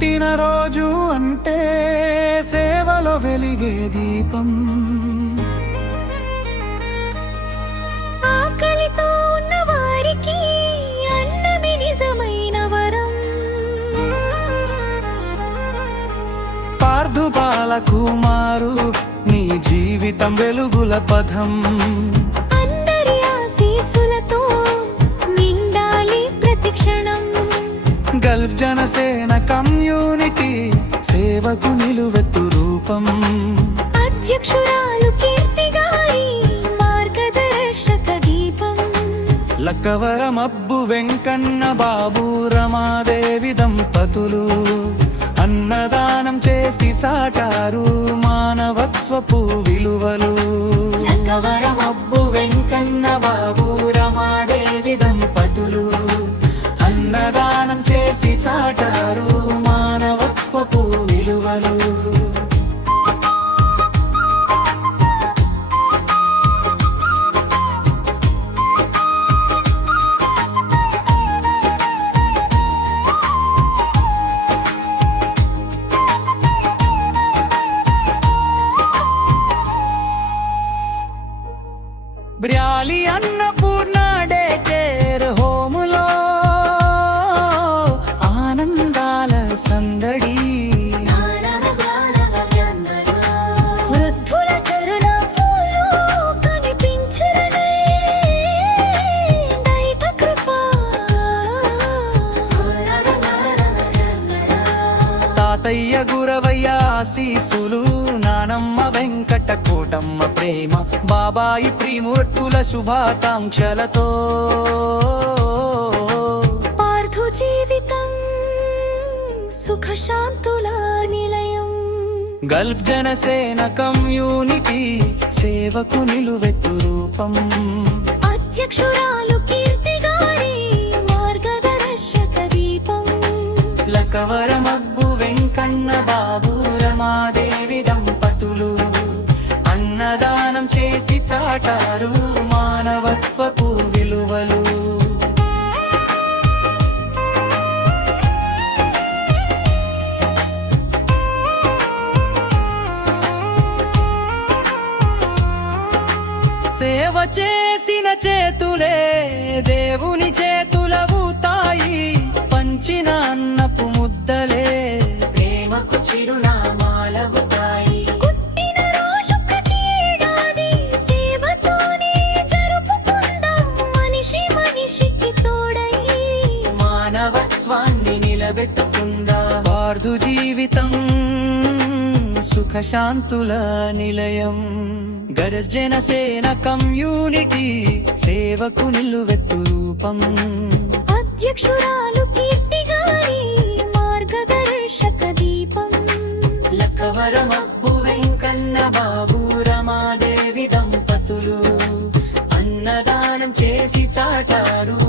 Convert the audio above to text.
పుట్టినరోజు అంటే సేవలో వెలిగే దీపం. ఆకలితో ఉన్న వారికి అన్నమే నిజమైన వరం. పార్థు బాలకుమారు నీ జీవితం వెలుగుల పథం. అందరి ఆశీస్సులతో నిండాలి ప్రతి క్షణం. గల్ఫ్ జనసేన కమ్యూనిటీ సేవకు నిలువెత్తు రూపం. అధ్యక్షురాలు కీర్తి గారి మార్గదర్శక దీపం. లక్కవరం అబ్బు వెంకన్న బాబు రమాదేవి దంపతులు అన్నదానం చేసి చాటారు మానవత్వపు విలువలు. లక్కవరం అబ్బు వెంకన్న బాబు రమాదేవి దంపతులు అన్నదానం చేసి చాటారు మానవత్వపు విలువలు. బ్రాలి అన్నపూర్ణ డే కేర్ హోములో ఆనందాల సందడి. వృద్ధుల కరుణాఫూలు కనిపించరనే దైవ కృప. తాతయ్య గురవయ్య ఆశీసులు నానమ్మ వెంకట కోటమ్మ ప్రేమ బాబాయి త్రిమూర్తుల శుభాకాంక్షలతో. పార్థు జీవితం సుఖశాంతుల నిలయం. గల్ఫ్ జనసేన కమ్యూనిటీ సేవకు నిలువెత్తు రూపం. అధ్యక్షురాలు కీర్తి గారి మార్గదర్శక దీపం. లక్కవరం అబ్బు వెంకన్న బాబు రమాదేవి దంపతులు అన్నదానం చేసి చాటారు మానవత్వపు విలువలు. సేవ చేసిన చేతులే దేవుని చేతులవుతాయి. పంచిన అన్నపు ముద్దలే ప్రేమకు చిరునామాలవుతాయి. పుట్టిన రోజు ప్రతి ఏడాది సేవతోనే జరుపుకుందాం. మనిషి మనిషికి తోడై మానవత్వాన్ని నిలబెట్టుకుందా. పార్థు జీవితం సుఖశాంతుల నిలయం. గర్జనసేన కమ్యూనిటీ సేవకు నిలువెత్తు రూపం. అధ్యక్షురాలు కీర్తి గారి మార్గదర్శక దీపం. లక్కవరం అబ్బు వెంకన్న బాబు రమాదేవి దంపతులు అన్నదానం చేసి చాటారు